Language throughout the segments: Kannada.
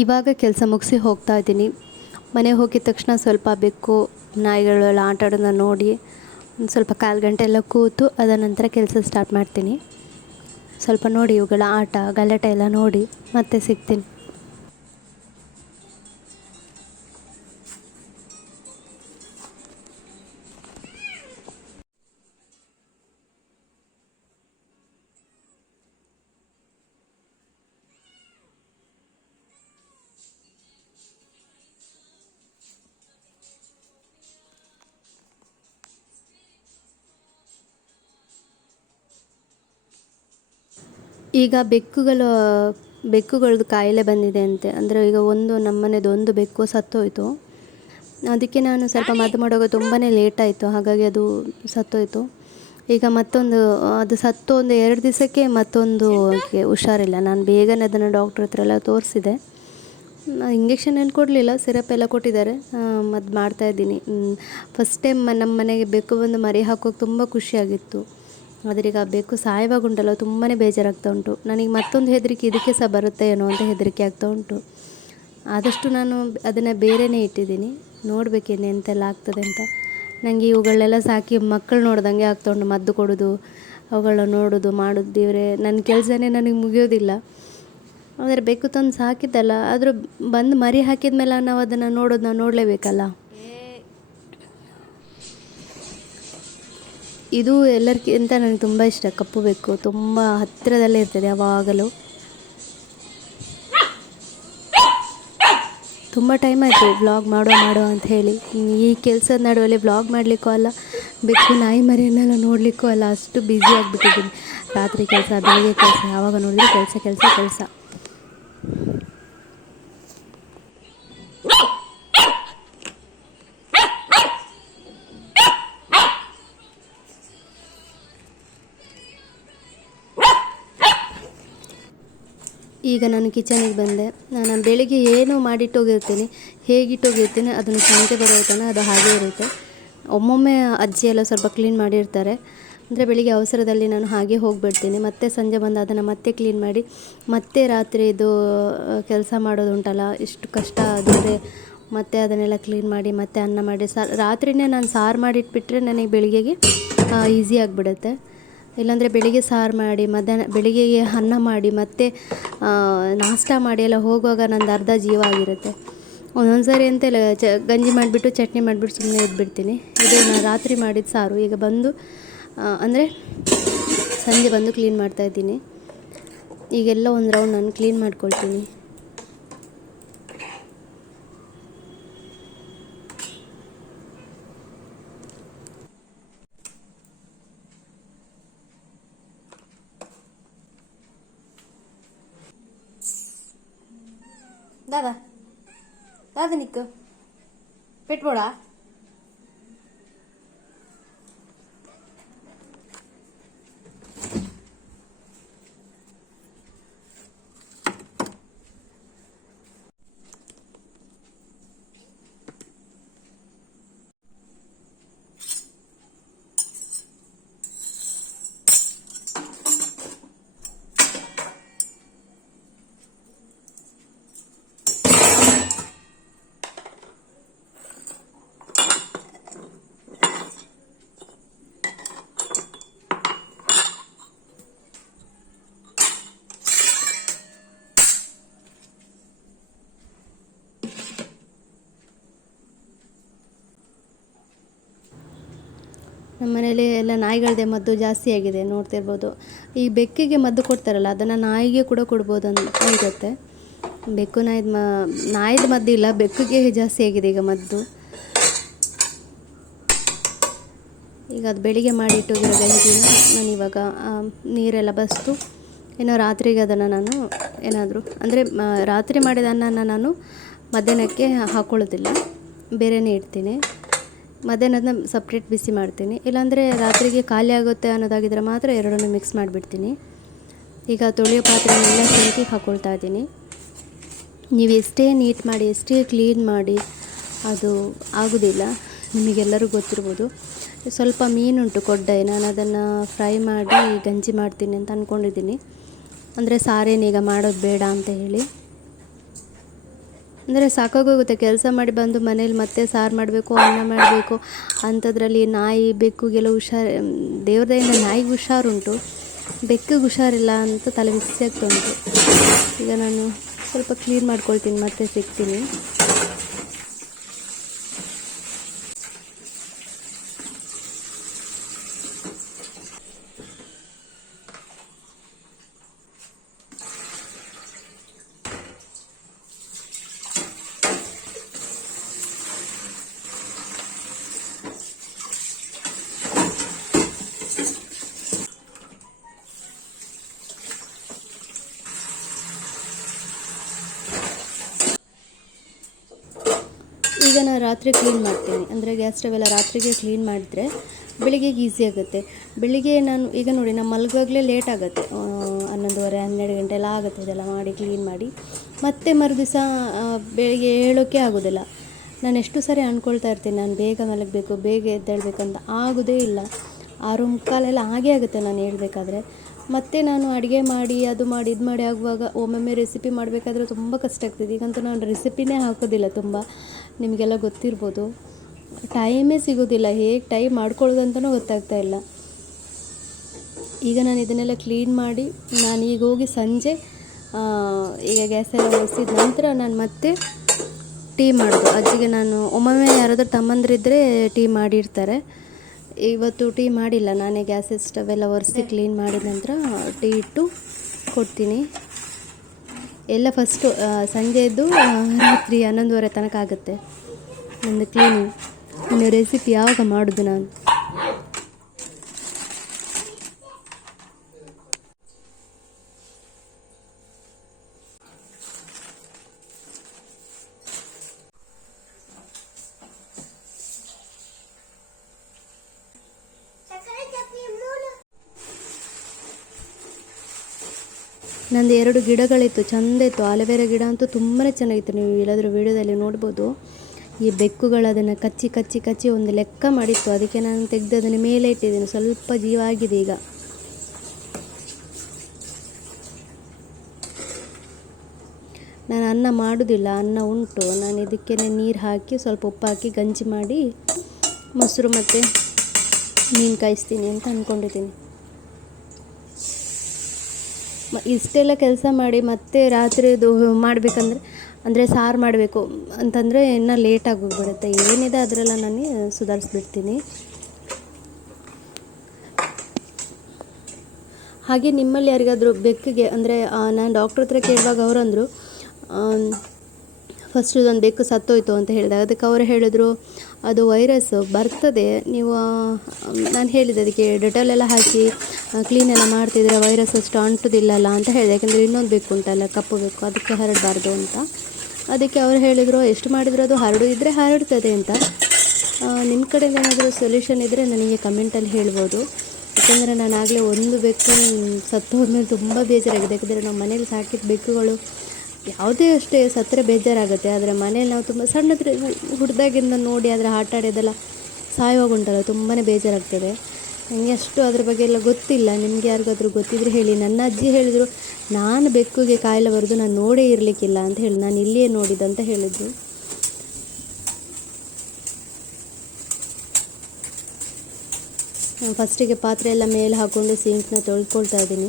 ಇವಾಗ ಕೆಲಸ ಮುಗಿಸಿ ಹೋಗ್ತಾ ಇದ್ದೀನಿ. ಮನೆಗೆ ಹೋಗಿದ ತಕ್ಷಣ ಸ್ವಲ್ಪ ಬೆಕ್ಕು, ನಾಯಿಗಳೆಲ್ಲ ಆಟ ಆಡೋದನ್ನ ನೋಡಿ ಒಂದು ಸ್ವಲ್ಪ ಕಾಲು ಗಂಟೆ ಎಲ್ಲ ಕೂತು ಅದ ನಂತರ ಕೆಲಸ ಸ್ಟಾರ್ಟ್ ಮಾಡ್ತೀನಿ. ಸ್ವಲ್ಪ ನೋಡಿ ಇವುಗಳ ಆಟ, ಗಲಾಟೆ ಎಲ್ಲ ನೋಡಿ ಮತ್ತೆ ಸಿಗ್ತೀನಿ. ಈಗ ಬೆಕ್ಕುಗಳು ಬೆಕ್ಕುಗಳದ್ದು ಕಾಯಿಲೆ ಬಂದಿದೆ ಅಂತೆ. ಅಂದರೆ ಈಗ ಒಂದು ನಮ್ಮನೇದು ಒಂದು ಬೆಕ್ಕು ಸತ್ತೋಯಿತು. ಅದಕ್ಕೆ ನಾನು ಸ್ವಲ್ಪ ಮದ್ದು ಮಾಡುವಾಗ ತುಂಬಾ ಲೇಟ್ ಆಯಿತು. ಹಾಗಾಗಿ ಅದು ಸತ್ತೋಯಿತು. ಈಗ ಮತ್ತೊಂದು, ಅದು ಸತ್ತು ಒಂದು ಎರಡು ದಿವಸಕ್ಕೆ ಮತ್ತೊಂದು ಹುಷಾರಿಲ್ಲ. ನಾನು ಬೇಗನೆ ಅದನ್ನು ಡಾಕ್ಟ್ರ್ ಹತ್ರ ಎಲ್ಲ ತೋರಿಸಿದೆ. ಇಂಜೆಕ್ಷನ್ ಏನು ಕೊಡಲಿಲ್ಲ. ಸಿರಪ್ ಎಲ್ಲ ಕೊಟ್ಟಿದ್ದಾರೆ. ಮದ್ದು ಮಾಡ್ತಾಯಿದ್ದೀನಿ ಫಸ್ಟ್ ಟೈಮ್ ನಮ್ಮ ಮನೆಗೆ ಬೆಕ್ಕು ಬಂದು ಮರಿ ಹಾಕೋಕೆ ತುಂಬ ಖುಷಿಯಾಗಿತ್ತು. ಆದರೆ ಈಗ ಆ ಬೆಕ್ಕು ಸಾಯವಾಗುಂಟಲ್ಲ ತುಂಬಾ ಬೇಜಾರಾಗ್ತಾ ಉಂಟು. ನನಗೆ ಮತ್ತೊಂದು ಹೆದರಿಕೆ ಇದಕ್ಕೆ ಸಹ ಬರುತ್ತೆ ಏನೋ ಅಂತ ಹೆದರಿಕೆ ಆಗ್ತಾ ಉಂಟು. ಆದಷ್ಟು ನಾನು ಅದನ್ನು ಬೇರೆಯೇ ಇಟ್ಟಿದ್ದೀನಿ. ನೋಡಬೇಕೇನು ಎಂತೆಲ್ಲ ಆಗ್ತದೆ ಅಂತ. ನನಗೆ ಇವುಗಳನ್ನೆಲ್ಲ ಸಾಕಿ ಮಕ್ಕಳು ನೋಡ್ದಂಗೆ ಆಗ್ತಾ ಉಂಟು, ಮದ್ದು ಕೊಡೋದು ಅವುಗಳನ್ನ ನೋಡೋದು, ಮಾಡೋದು. ದೇವರೇ ನನ್ನ ಕೆಲಸನೇ ನನಗೆ ಮುಗಿಯೋದಿಲ್ಲ. ಆದರೆ ಬೆಕ್ಕು ತಂದು ಸಾಕಿದ್ದಲ್ಲ, ಆದರೂ ಬಂದು ಮರಿ ಹಾಕಿದ ಮೇಲೆ ನಾವು ಅದನ್ನು ನೋಡೋದು ನಾವು ನೋಡಲೇಬೇಕಲ್ಲ. ಇದು ಎಲ್ಲರಿಗಿಂತ ನನಗೆ ತುಂಬ ಇಷ್ಟ. ಕಪ್ಪು ಬೆಕ್ಕು ತುಂಬ ಹತ್ತಿರದಲ್ಲೇ ಇರ್ತದೆ ಯಾವಾಗಲೂ. ತುಂಬ ಟೈಮ್ ಆಯಿತು ವ್ಲಾಗ್ ಮಾಡುವ ಮಾಡುವ ಅಂತ ಹೇಳಿ. ಈ ಕೆಲಸದ ನಡುವಲ್ಲಿ ವ್ಲಾಗ್ ಮಾಡಲಿಕ್ಕೂ ಅಲ್ಲ, ಬೆಕ್ಕು ನಾಯಿ ಮರಿಯನ್ನೆಲ್ಲ ನೋಡಲಿಕ್ಕೂ ಅಲ್ಲ. ಅಷ್ಟು ಬ್ಯುಸಿ ಆಗಿಬಿಟ್ಟಿದ್ದೀನಿ. ರಾತ್ರಿ ಕೆಲಸ, ಬೆಳಗ್ಗೆ ಕೆಲಸ, ಯಾವಾಗ ನೋಡಿದ್ರೆ ಕೆಲಸ ಕೆಲಸ ಕೆಲಸ. ಈಗ ನಾನು ಕಿಚನಿಗೆ ಬಂದೆ. ನಾನು ಬೆಳಿಗ್ಗೆ ಏನು ಮಾಡಿಟ್ಟೋಗಿರ್ತೀನಿ ಹೇಗಿಟ್ಟೋಗಿರ್ತೀನಿ ಅದನ್ನು ಸಂಜೆ ಬರೋ ತನಕ ಅದು ಹಾಗೇ ಇರುತ್ತೆ. ಒಮ್ಮೊಮ್ಮೆ ಅಜ್ಜಿ ಎಲ್ಲ ಸ್ವಲ್ಪ ಕ್ಲೀನ್ ಮಾಡಿರ್ತಾರೆ. ಅಂದರೆ ಬೆಳಿಗ್ಗೆ ಅವಸರದಲ್ಲಿ ನಾನು ಹಾಗೆ ಹೋಗಿಬಿಡ್ತೀನಿ. ಮತ್ತೆ ಸಂಜೆ ಬಂದು ಅದನ್ನು ಮತ್ತೆ ಕ್ಲೀನ್ ಮಾಡಿ, ಮತ್ತೆ ರಾತ್ರಿ ಇದು ಕೆಲಸ ಮಾಡೋದುಂಟಲ್ಲ ಇಷ್ಟು ಕಷ್ಟ ಆದರೆ ಮತ್ತೆ ಅದನ್ನೆಲ್ಲ ಕ್ಲೀನ್ ಮಾಡಿ, ಮತ್ತೆ ಅನ್ನ ಮಾಡಿ, ಸಾ ರಾತ್ರಿಯೇ ನಾನು ಸಾರು ಮಾಡಿಟ್ಬಿಟ್ರೆ ನನಗೆ ಬೆಳಿಗ್ಗೆಗೆ ಈಸಿ ಆಗಿಬಿಡುತ್ತೆ. ಇಲ್ಲಾಂದರೆ ಬೆಳಿಗ್ಗೆ ಸಾರು ಮಾಡಿ, ಮಧ್ಯಾಹ್ನ ಬೆಳಿಗ್ಗೆಗೆ ಅನ್ನ ಮಾಡಿ, ಮತ್ತೆ ನಾಷ್ಟ ಮಾಡಿ ಎಲ್ಲ ಹೋಗುವಾಗ ನಂದು ಅರ್ಧ ಜೀವ ಆಗಿರುತ್ತೆ. ಒಂದೊಂದು ಸಾರಿ ಎಂತೆಲ್ಲ ಚ, ಗಂಜಿ ಮಾಡಿಬಿಟ್ಟು, ಚಟ್ನಿ ಮಾಡಿಬಿಟ್ಟು ಸುಮ್ಮನೆ ಇದ್ಬಿಡ್ತೀನಿ. ಇದು ನಾನು ರಾತ್ರಿ ಮಾಡಿದ ಸಾರು. ಈಗ ಬಂದು ಅಂದರೆ ಸಂಜೆ ಬಂದು ಕ್ಲೀನ್ ಮಾಡ್ತಾಯಿದ್ದೀನಿ ಈಗೆಲ್ಲ ಒಂದು ರೌಂಡ್ ನಾನು ಕ್ಲೀನ್ ಮಾಡ್ಕೊಳ್ತೀನಿ. ദാ ദാ നിൽക്ക് പെട്ടുപോടാ ನಮ್ಮ ಮನೇಲಿ ಎಲ್ಲ ನಾಯಿಗಳದ್ದೇ ಮದ್ದು ಜಾಸ್ತಿ ಆಗಿದೆ, ನೋಡ್ತಿರ್ಬೋದು. ಈ ಬೆಕ್ಕಿಗೆ ಮದ್ದು ಕೊಡ್ತಾರಲ್ಲ, ಅದನ್ನು ನಾಯಿಗೆ ಕೂಡ ಕೊಡ್ಬೋದು ಅಂತ ಇರುತ್ತೆ ಬೆಕ್ಕು ನಾಯ್ದು ಮ, ನಾಯಿದ ಮದ್ದು ಇಲ್ಲ, ಬೆಕ್ಕಿಗೆ ಜಾಸ್ತಿ ಆಗಿದೆ ಈಗ ಮದ್ದು. ಈಗ ಅದು ಬೆಳಿಗ್ಗೆ ಮಾಡಿ ಇಟ್ಟೋಗಿರೋ ಗಂಜಿನ ನಾನು ಇವಾಗ ನೀರೆಲ್ಲ ಬಸ್ತು. ಏನೋ ರಾತ್ರಿಗೆ ಅದನ್ನು ನಾನು ಏನಾದರೂ, ಅಂದರೆ ರಾತ್ರಿ ಮಾಡಿದ ಅನ್ನನ ನಾನು ಮಧ್ಯಾಹ್ನಕ್ಕೆ ಹಾಕ್ಕೊಳ್ಳೋದಿಲ್ಲ ಬೇರೆಯೇ ಇಡ್ತೀನಿ. ಮಧ್ಯಾಹ್ನದನ್ನ ಸಪ್ರೇಟ್ ಬಿಸಿ ಮಾಡ್ತೀನಿ. ಇಲ್ಲಾಂದರೆ ರಾತ್ರಿಗೆ ಖಾಲಿ ಆಗುತ್ತೆ ಅನ್ನೋದಾಗಿದ್ದರೆ ಮಾತ್ರ ಎರಡನ್ನೂ ಮಿಕ್ಸ್ ಮಾಡಿಬಿಡ್ತೀನಿ. ಈಗ ತೊಳೆಯೋ ಪಾತ್ರೆನೆಲ್ಲ ಸಿಂಕಿಗೆ ಹಾಕ್ಕೊಳ್ತಾ ಇದ್ದೀನಿ. ನೀವು ಎಷ್ಟೇ ನೀಟ್ ಮಾಡಿ, ಎಷ್ಟೇ ಕ್ಲೀನ್ ಮಾಡಿ, ಅದು ಆಗೋದಿಲ್ಲ. ನಿಮಗೆಲ್ಲರೂ ಗೊತ್ತಿರ್ಬೋದು. ಸ್ವಲ್ಪ ಮೀನುಂಟು, ಕೊಡ್ಡೈ. ನಾನು ಅದನ್ನು ಫ್ರೈ ಮಾಡಿ ಗಂಜಿ ಮಾಡ್ತೀನಿ ಅಂತ ಅಂದ್ಕೊಂಡಿದ್ದೀನಿ ಅಂದರೆ ಸಾರೇನೀಗ ಮಾಡೋದು ಬೇಡ ಅಂತ ಹೇಳಿ. ಅಂದರೆ ಸಾಕಾಗೋಗುತ್ತೆ. ಕೆಲಸ ಮಾಡಿ ಬಂದು ಮನೇಲಿ ಮತ್ತೆ ಸಾರು ಮಾಡಬೇಕು, ಅನ್ನ ಮಾಡಬೇಕು, ಅಂಥದ್ರಲ್ಲಿ ನಾಯಿ ಬೆಕ್ಕುಗೆಲ್ಲ ಹುಷಾರು ದೇವ್ರದಿಂದ ನಾಯಿಗೆ ಹುಷಾರುಂಟು. ಬೆಕ್ಕಿಗೆ ಹುಷಾರಿಲ್ಲ ಅಂತ ತಲೆ ಬಿಸಿ ಆಗ್ತಾ ಉಂಟು. ಈಗ ನಾನು ಸ್ವಲ್ಪ ಕ್ಲೀನ್ ಮಾಡ್ಕೊಳ್ತೀನಿ, ಮತ್ತೆ ಸಿಗ್ತೀನಿ ಈಗ ನಾನು ರಾತ್ರಿ ಕ್ಲೀನ್ ಮಾಡ್ತೀನಿ. ಅಂದರೆ ಗ್ಯಾಸ್ ಸ್ಟವ್ ರಾತ್ರಿಗೆ ಕ್ಲೀನ್ ಮಾಡಿದ್ರೆ ಬೆಳಿಗ್ಗೆಗೆ ಈಸಿ ಆಗುತ್ತೆ. ಬೆಳಿಗ್ಗೆ ನಾನು, ಈಗ ನೋಡಿ ನಾನು ಮಲಗುವಾಗಲೇ ಲೇಟ್ ಆಗುತ್ತೆ. ಹನ್ನೊಂದುವರೆ, ಹನ್ನೆರಡು ಗಂಟೆ ಎಲ್ಲ ಆಗುತ್ತೆ ಇದೆಲ್ಲ ಮಾಡಿ ಕ್ಲೀನ್ ಮಾಡಿ. ಮತ್ತೆ ಮರುದಿವಸ ಬೆಳಿಗ್ಗೆ ಹೇಳೋಕ್ಕೆ ಆಗೋದಿಲ್ಲ. ನಾನು ಎಷ್ಟು ಸರಿ ಅಂದ್ಕೊಳ್ತಾ ಇರ್ತೀನಿ, ನಾನು ಬೇಗ ಮಲಗಬೇಕು, ಬೇಗ ಎದ್ದೇಳಬೇಕು ಅಂತ ಆಗೋದೇ ಇಲ್ಲ. ಆರು ಮುಕ್ಕಾಲೆಲ್ಲ ಆಗೇ ಆಗುತ್ತೆ ನಾನು ಹೇಳಬೇಕಾದ್ರೆ. ಮತ್ತೆ ನಾನು ಅಡುಗೆ ಮಾಡಿ, ಅದು ಮಾಡಿ, ಇದು ಮಾಡಿ ಆಗುವಾಗ ಒಮ್ಮೊಮ್ಮೆ ರೆಸಿಪಿ ಮಾಡಬೇಕಾದ್ರೆ ತುಂಬ ಕಷ್ಟ ಆಗ್ತಿದೆ. ಈಗಂತೂ ನಾನು ರೆಸಿಪಿನೇ ಹಾಕೋದಿಲ್ಲ ತುಂಬ. ನಿಮಗೆಲ್ಲ ಗೊತ್ತಿರ್ಬೋದು. ಟೈಮೇ ಸಿಗೋದಿಲ್ಲ. ಹೇಗೆ ಟೈಮ್ ಮಾಡ್ಕೊಳ್ಳೋದು ಅಂತಲೂ ಗೊತ್ತಾಗ್ತಾ ಇಲ್ಲ. ಈಗ ನಾನು ಇದನ್ನೆಲ್ಲ ಕ್ಲೀನ್ ಮಾಡಿ, ನಾನು ಈಗ ಹೋಗಿ ಸಂಜೆ ಈಗ ಗ್ಯಾಸ್ ಎಲ್ಲ ಒರೆಸಿದ ನಂತರ ನಾನು ಮತ್ತೆ ಟೀ ಮಾಡೋದು. ಅಜ್ಜಿಗೆ ನಾನು, ಒಮ್ಮೊಮ್ಮೆ ಯಾರಾದರೂ ತಮ್ಮಂದಿರಿದ್ದರೆ ಟೀ ಮಾಡಿರ್ತಾರೆ. ಇವತ್ತು ಟೀ ಮಾಡಿಲ್ಲ. ನಾನೇ ಗ್ಯಾಸ್ ಸ್ಟವ್ ಎಲ್ಲ ಒರೆಸಿ ಕ್ಲೀನ್ ಮಾಡಿದ ನಂತರ ಟೀ ಇಟ್ಟು ಕೊಡ್ತೀನಿ. ಎಲ್ಲ ಫಸ್ಟು ಸಂಜೆದ್ದು ಆ, ರಾತ್ರಿ ಹನ್ನೊಂದುವರೆ ತನಕ ಆಗುತ್ತೆ. ನಂದು ಕ್ಲೀನಿಂಗ್ ಇನ್ನು ರೆಸಿಪಿ ಯಾವಾಗ ಮಾಡೋದು ನಾನು ನಂದು ಎರಡು ಗಿಡಗಳಿತ್ತು ಚಂದ ಇತ್ತು ಆಲೋವೆರಾ ಗಿಡ ಅಂತೂ ತುಂಬಾ ಚೆನ್ನಾಗಿತ್ತು. ನೀವು ಇಲ್ಲಾದರೂ ವಿಡಿಯೋದಲ್ಲಿ ನೋಡ್ಬೋದು. ಈ ಬೆಕ್ಕುಗಳು ಅದನ್ನು ಕಚ್ಚಿ ಕಚ್ಚಿ ಕಚ್ಚಿ ಒಂದು ಲೆಕ್ಕ ಮಾಡಿತ್ತು. ಅದಕ್ಕೆ ನಾನು ತೆಗೆದು ಅದನ್ನು ಮೇಲೆ ಇಟ್ಟಿದ್ದೀನಿ. ಸ್ವಲ್ಪ ಜೀವ ಆಗಿದೆ ಈಗ. ನಾನು ಅನ್ನ ಮಾಡೋದಿಲ್ಲ. ಅನ್ನ ಉಂಟು. ನಾನು ಇದಕ್ಕೆ ನೀರು ಹಾಕಿ, ಸ್ವಲ್ಪ ಉಪ್ಪು ಹಾಕಿ, ಗಂಜಿ ಮಾಡಿ, ಮೊಸರು ಮತ್ತು ಮೀನು ಕಾಯಿಸ್ತೀನಿ ಅಂತ ಅಂದ್ಕೊಂಡಿದ್ದೀನಿ ಇಷ್ಟೆಲ್ಲ ಕೆಲಸ ಮಾಡಿ ಮತ್ತೆ ರಾತ್ರಿದು ಮಾಡಬೇಕಂದ್ರೆ, ಅಂದರೆ ಸಾರು ಮಾಡಬೇಕು ಅಂತಂದರೆ ಇನ್ನೂ ಲೇಟಾಗಿ ಹೋಗ್ಬಿಡುತ್ತೆ ಏನಿದೆ ಅದರೆಲ್ಲ ನಾನು ಸುಧಾರಿಸ್ಬಿಡ್ತೀನಿ. ಹಾಗೆ ನಿಮ್ಮಲ್ಲಿ ಯಾರಿಗಾದರೂ ಬೆಕ್ಕಿಗೆ, ಅಂದರೆ ನಾನು ಡಾಕ್ಟ್ರ್ ಹತ್ರ ಕೇಳುವಾಗ ಅವರಂದರು ಫಸ್ಟ್ ಇದೊಂದು ಬೆಕ್ಕು ಸತ್ತೋಯ್ತು ಅಂತ ಹೇಳಿದಾಗ, ಅದಕ್ಕೆ ಅವರು ಹೇಳಿದ್ರು, ಅದು ವೈರಸ್ ಬರ್ತದೆ, ನೀವು ನಾನು ಹೇಳಿದೆ ಅದಕ್ಕೆ ಡೆಟಾಲ್ ಎಲ್ಲ ಹಾಕಿ ಕ್ಲೀನ್ ಎಲ್ಲ ಮಾಡ್ತಿದ್ರೆ ವೈರಸ್ ಅಷ್ಟು ಅಂಟುದಿಲ್ಲಲ್ಲ ಅಂತ ಹೇಳಿದೆ, ಯಾಕಂದರೆ ಇನ್ನೊಂದು ಬೇಕು ಉಂಟಲ್ಲ, ಕಪ್ಪು ಬೇಕು ಅದಕ್ಕೆ ಹರಡಬಾರ್ದು ಅಂತ. ಅದಕ್ಕೆ ಅವರು ಹೇಳಿದರು, ಎಷ್ಟು ಮಾಡಿದರೂ ಅದು ಹರಡಿದ್ರೆ ಹರಡ್ತದೆ ಅಂತ. ನಿಮ್ಮ ಕಡೆ ಏನಾದರೂ ಸೊಲ್ಯೂಷನ್ ಇದ್ದರೆ ನನಗೆ ಕಮೆಂಟಲ್ಲಿ ಹೇಳ್ಬೋದು. ಯಾಕಂದರೆ ನಾನು ಆಗಲೇ ಒಂದು ಬೆಕ್ಕು ಸತ್ತು ಹೋದ್ಮೇಲೆ ತುಂಬ ಬೇಜಾರಾಗಿದೆ, ಯಾಕಂದರೆ ನಮ್ಮ ಮನೇಲಿ ಸಾಕಿದ ಬೆಕ್ಕುಗಳು ಯಾವುದೇ ಅಷ್ಟೇ ಸತ್ತರೆ ಬೇಜಾರಾಗುತ್ತೆ, ಆದರೆ ಮನೇಲಿ ನಾವು ತುಂಬ ಸಣ್ಣದ್ರ ಹುಡ್ದಾಗಿಂದ ನೋಡಿ ಅದರ ಆಟ ಆಡೋದೆಲ್ಲ ಸಾಯುವಾಗ ಉಂಟಲ್ಲ ತುಂಬಾ ಬೇಜಾರಾಗ್ತದೆ. ನನಗೆ ಅಷ್ಟು ಅದ್ರ ಬಗ್ಗೆ ಎಲ್ಲ ಗೊತ್ತಿಲ್ಲ, ನಿಮಗೆ ಯಾರಿಗಾದ್ರೂ ಗೊತ್ತಿದ್ರೆ ಹೇಳಿ. ನನ್ನ ಅಜ್ಜಿ ಹೇಳಿದರು, ನಾನು ಬೆಕ್ಕುಗೆ ಕಾಯಿಲೆ ಬರೋದು, ನಾನು ನೋಡೇ ಇರಲಿಕ್ಕಿಲ್ಲ ಅಂತ ಹೇಳಿ, ನಾನು ಇಲ್ಲಿಯೇ ನೋಡಿದಂತ ಹೇಳಿದರು. ಫಸ್ಟಿಗೆ ಪಾತ್ರೆ ಎಲ್ಲ ಮೇಲೆ ಹಾಕ್ಕೊಂಡು ಸಿಂಕ್ನ ತೊಳ್ಕೊಳ್ತಾ ಇದ್ದೀನಿ.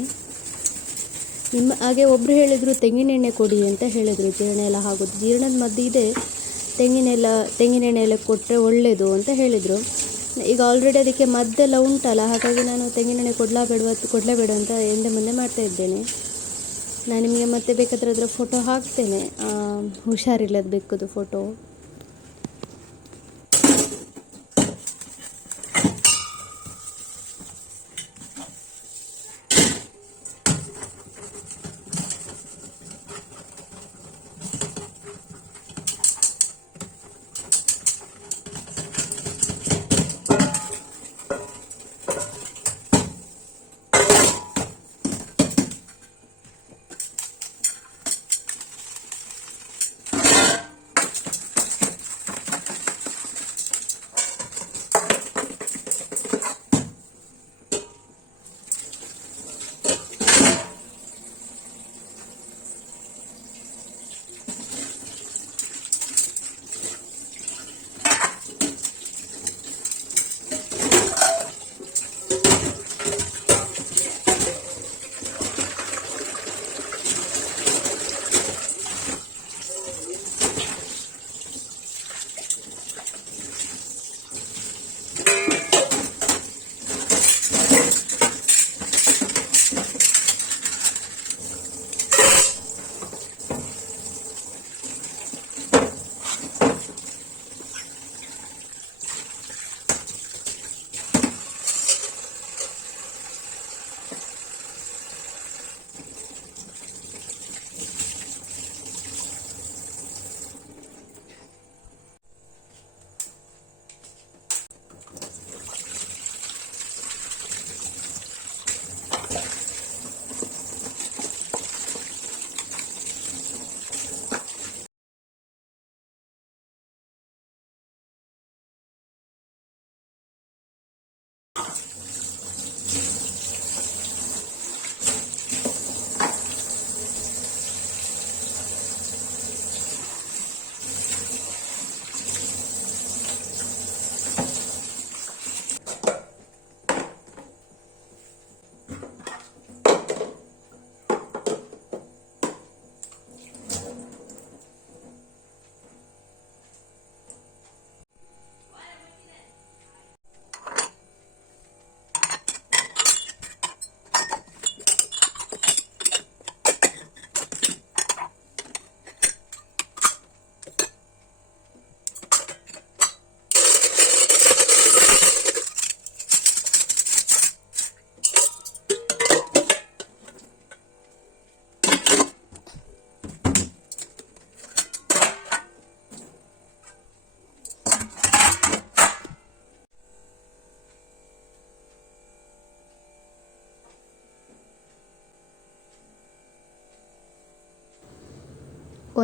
ನಿಮ್ಮ ಹಾಗೆ ಒಬ್ಬರು ಹೇಳಿದರು ತೆಂಗಿನೆಣ್ಣೆ ಕೊಡಿ ಅಂತ ಹೇಳಿದರು. ಜೀರ್ಣ ಎಲ್ಲ ಆಗೋದು. ಜೀರ್ಣದ ಮದ್ದು ಇದೆ. ತೆಂಗಿನೆಲ್ಲ ತೆಂಗಿನೆಣ್ಣೆ ಎಲ್ಲ ಕೊಟ್ಟರೆ ಒಳ್ಳೆಯದು ಅಂತ ಹೇಳಿದರು. ಈಗ ಆಲ್ರೆಡಿ ಅದಕ್ಕೆ ಮದ್ದೆಲ್ಲ ಉಂಟಲ್ಲ, ಹಾಗಾಗಿ ನಾನು ತೆಂಗಿನೆಣ್ಣೆ ಕೊಡಲಾ ಬೇಡವ, ಕೊಡಲೇಬೇಡ ಅಂತ ಎಂದೆ ಮುಂದೆ ಮಾಡ್ತಾ ಇದ್ದೇನೆ. ನಾನು ನಿಮಗೆ ಮತ್ತೆ ಬೇಕಾದ್ರೆ ಅದರ ಫೋಟೋ ಹಾಕ್ತೇನೆ. ಹುಷಾರಿಲ್ಲದ ಬೇಕದು ಫೋಟೋ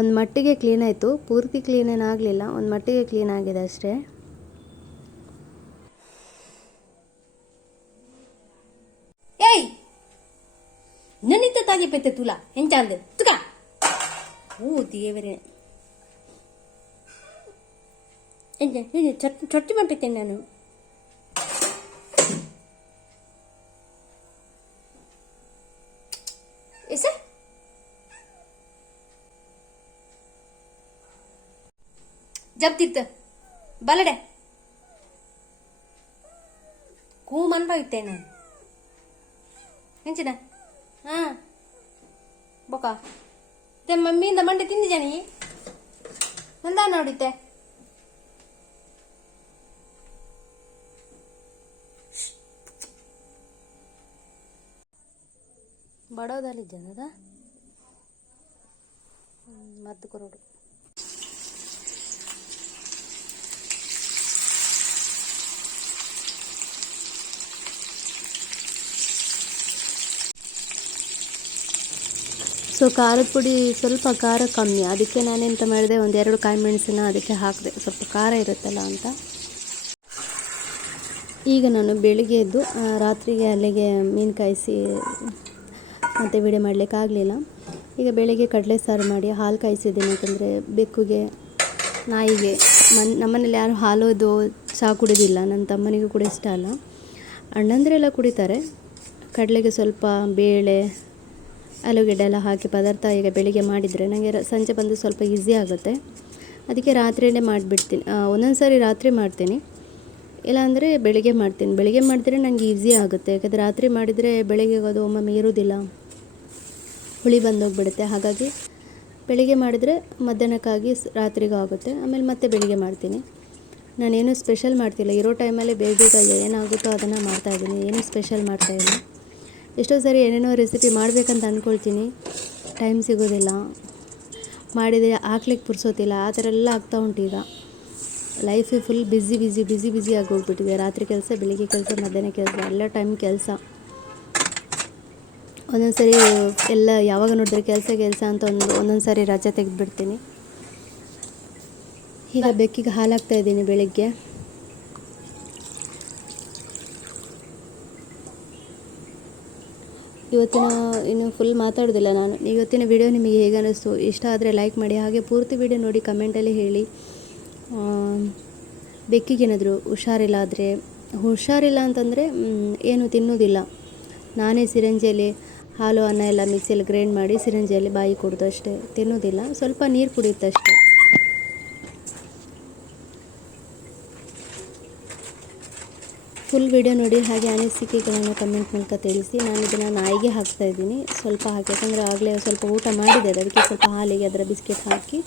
ಒಂದು ಮಟ್ಟಿಗೆ ಕ್ಲೀನ್ ಆಯಿತು, ಪೂರ್ತಿ ಕ್ಲೀನ್ ಏನಾಗಲಿಲ್ಲ ಒಂದು ಮಟ್ಟಿಗೆ ಕ್ಲೀನ್ ಆಗಿದೆ ಅಷ್ಟೇ. ಏಯ್! ನನ್ನಿಂದ ತಾಗಿ ಪೆತ್ತೆ ತುಲ ಹೆಂಚಾಂದೆ ತುಕ! ಓ ದೇವರೇ. ಚೊಟ್ಟಿ ಮಾಡ್ಬಿಟ್ಟೆ ನಾನು. ಜಪ್ತಿತ್ತ ಬಲಡೆ ಕೂ ಮನ್ಪಾಗಿತ್ತೆ ನಾನು. ಹೆಂಚಿನ? ಹಾ. ಬೊಕ. ಇದೆ ಮಮ್ಮಿಯಿಂದ ಮಂಡೆ ತಿಂದಿದ್ಯಾ ನೀ ನಂದ ನೋಡಿದ್ದೆ. ಜನದ? ಮದ್ದು ಕೊರೋಡು. ಸೊ ಖಾರದ ಪುಡಿ ಸ್ವಲ್ಪ ಖಾರ ಕಮ್ಮಿ. ಅದಕ್ಕೆ ನಾನೆಂತ ಮಾಡಿದೆ? ಒಂದೆರಡು ಕಾಯಿ ಮೆಣಸಿನ ಅದಕ್ಕೆ ಹಾಕಿದೆ. ಸ್ವಲ್ಪ ಖಾರ ಇರುತ್ತಲ್ಲ ಅಂತ. ಈಗ ನಾನು ಬೆಳಿಗ್ಗೆ ಎದ್ದು ರಾತ್ರಿಗೆ ಅಲ್ಲಿಗೆ ಮೀನು ಕಾಯಿಸಿ, ಮತ್ತು ವಿಡಿಯೋ ಮಾಡಲಿಕ್ಕಾಗಲಿಲ್ಲ ಈಗ ಬೆಳಿಗ್ಗೆ ಕಡಲೆ ಸಾರು ಮಾಡಿ ಹಾಲು ಕಾಯಿಸಿದ್ದೀನಿ. ಯಾಕಂದರೆ ಬೆಕ್ಕುಗೆ, ನಾಯಿಗೆ, ಮನ್, ನಮ್ಮನೇಲಿ ಯಾರು ಹಾಲು ಇದು ಚಹಾ ಕುಡಿಯೋದಿಲ್ಲ ನನ್ನ ತಮ್ಮನಿಗೂ ಕೂಡ ಇಷ್ಟ ಅಲ್ಲ. ಅಣ್ಣಂದಿರೆಲ್ಲ ಕುಡಿತಾರೆ. ಕಡಲೆಗೆ ಸ್ವಲ್ಪ ಬೇಳೆ ಆಲೂಗೆಡ್ಡೆ ಎಲ್ಲ ಹಾಕಿ ಪದಾರ್ಥ ಈಗ ಬೆಳಿಗ್ಗೆ ಮಾಡಿದರೆ ನನಗೆ ಸಂಜೆ ಬಂದು ಸ್ವಲ್ಪ ಈಸಿ ಆಗುತ್ತೆ. ಅದಕ್ಕೆ ರಾತ್ರಿಯೇ ಮಾಡಿಬಿಡ್ತೀನಿ. ಒಂದೊಂದು ಸಾರಿ ರಾತ್ರಿ ಮಾಡ್ತೀನಿ. ಇಲ್ಲಾಂದರೆ ಬೆಳಿಗ್ಗೆ ಮಾಡ್ತೀನಿ. ಬೆಳಿಗ್ಗೆ ಮಾಡಿದ್ರೆ ನನಗೆ ಈಸಿ ಆಗುತ್ತೆ. ಯಾಕಂದರೆ ರಾತ್ರಿ ಮಾಡಿದರೆ ಬೆಳಿಗ್ಗೆ ಅದು ಒಮ್ಮೊಮ್ಮೆ ಇರೋದಿಲ್ಲ ಹುಳಿ ಬಂದೋಗ್ಬಿಡುತ್ತೆ. ಹಾಗಾಗಿ ಬೆಳಿಗ್ಗೆ ಮಾಡಿದರೆ ಮಧ್ಯಾಹ್ನಕ್ಕಾಗಿ ರಾತ್ರಿಗೂ ಆಗುತ್ತೆ. ಆಮೇಲೆ ಮತ್ತೆ ಬೆಳಿಗ್ಗೆ ಮಾಡ್ತೀನಿ. ನಾನೇನು ಸ್ಪೆಷಲ್ ಮಾಡ್ತಿಲ್ಲ. ಇರೋ ಟೈಮಲ್ಲಿ ಬೇಗ ಬೇಗ ಏನಾಗುತ್ತೋ ಅದನ್ನು ಮಾಡ್ತಾಯಿದ್ದೀನಿ ಏನು ಸ್ಪೆಷಲ್ ಮಾಡ್ತಾಯಿಲ್ಲ ಎಷ್ಟೋ ಸರಿ ಏನೇನೋ ರೆಸಿಪಿ ಮಾಡಬೇಕಂತ ಅಂದ್ಕೊಳ್ತೀನಿ ಟೈಮ್ ಸಿಗೋದಿಲ್ಲ. ಮಾಡಿದರೆ ಹಾಕ್ಲಿಕ್ಕೆ ಪುರ್ಸೋತಿಲ್ಲ. ಆ ಥರ ಎಲ್ಲ ಆಗ್ತಾ ಉಂಟು ಈಗ. ಲೈಫೇ full busy busy busy busy ಆಗಿ ಹೋಗ್ಬಿಟ್ಟಿದೆ ರಾತ್ರಿ ಕೆಲಸ, ಬೆಳಿಗ್ಗೆ ಕೆಲಸ, ಮಧ್ಯಾಹ್ನ ಕೆಲಸ, ಎಲ್ಲ ಟೈಮ್ ಕೆಲಸ. ಒಂದೊಂದು ಸರಿ ಎಲ್ಲ ಯಾವಾಗ ನೋಡಿದ್ರೆ ಕೆಲಸ ಕೆಲಸ ಅಂತ ಒಂದು ಒಂದೊಂದು ಸಾರಿ ರಜೆ ತೆಗೆದುಬಿಡ್ತೀನಿ. ಈಗ ಬೆಕ್ಕಿಗೆ ಹಾಲು ಇದ್ದೀನಿ ಬೆಳಿಗ್ಗೆ. ಇವತ್ತಿನ ಇನ್ನು ಫುಲ್ ಮಾತಾಡೋದಿಲ್ಲ ನಾನು. ಇವತ್ತಿನ ವಿಡಿಯೋ ನಿಮಗೆ ಹೇಗೆ ಅನ್ನಿಸ್ತು? ಇಷ್ಟ ಆದರೆ ಲೈಕ್ ಮಾಡಿ. ಹಾಗೆ ಪೂರ್ತಿ ವಿಡಿಯೋ ನೋಡಿ ಕಮೆಂಟಲ್ಲಿ ಹೇಳಿ. ಬೆಕ್ಕಿಗೇನಾದರೂ ಹುಷಾರಿಲ್ಲ ಆದರೆ, ಹುಷಾರಿಲ್ಲ ಅಂತಂದರೆ ಏನು ತಿನ್ನೋದಿಲ್ಲ. ನಾನೇ ಸಿರಂಜಿಯಲ್ಲಿ ಹಾಲು, ಅನ್ನ ಎಲ್ಲ ಮಿಕ್ಸಿಯಲ್ಲಿ ಗ್ರೈಂಡ್ ಮಾಡಿ ಸಿರಂಜಿಯಲ್ಲಿ ಬಾಯಿ ಕೊಡೋದು ಅಷ್ಟೇ. ತಿನ್ನೋದಿಲ್ಲ. ಸ್ವಲ್ಪ ನೀರು ಕುಡಿಯುತ್ತೆ ಫುಲ್ ವಿಡಿಯೋ ನೋಡಿ ಹಾಗೆ ಅನಿಸಿಕೆಗಳನ್ನು ಕಮೆಂಟ್ ಮೂಲಕ ತಿಳಿಸಿ. ನಾನು ಇದನ್ನು ನಾಯಿಗೆ ಹಾಕ್ತಾ ಇದ್ದೀನಿ. ಸ್ವಲ್ಪ ಹಾಕಿ ಯಾಕಂದರೆ ಆಗಲೇ ಸ್ವಲ್ಪ ಊಟ ಮಾಡಿದೆ. ಅದು, ಅದಕ್ಕೆ ಸ್ವಲ್ಪ ಹಾಲಿಗೆ ಅದರ ಬಿಸ್ಕೆಟ್ ಹಾಕಿ.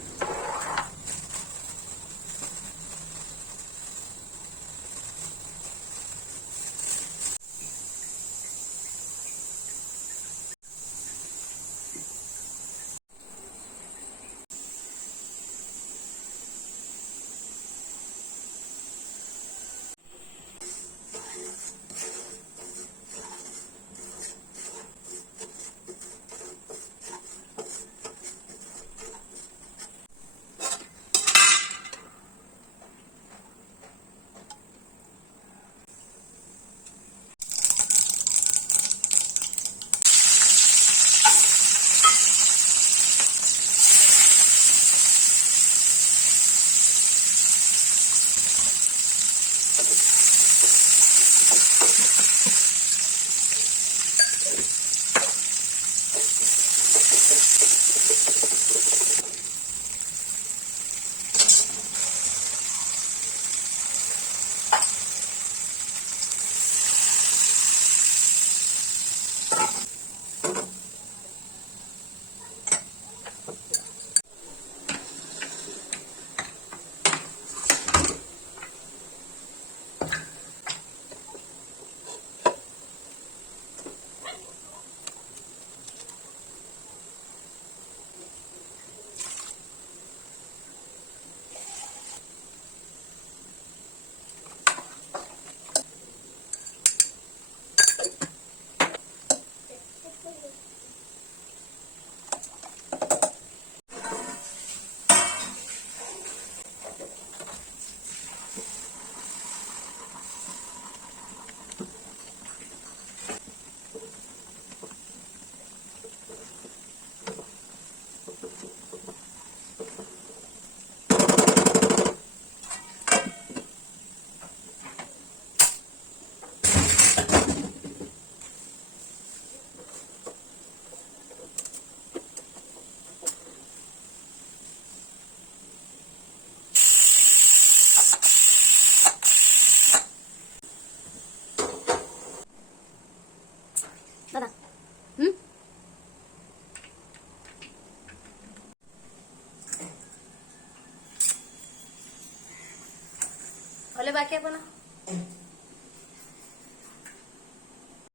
बाकी आहे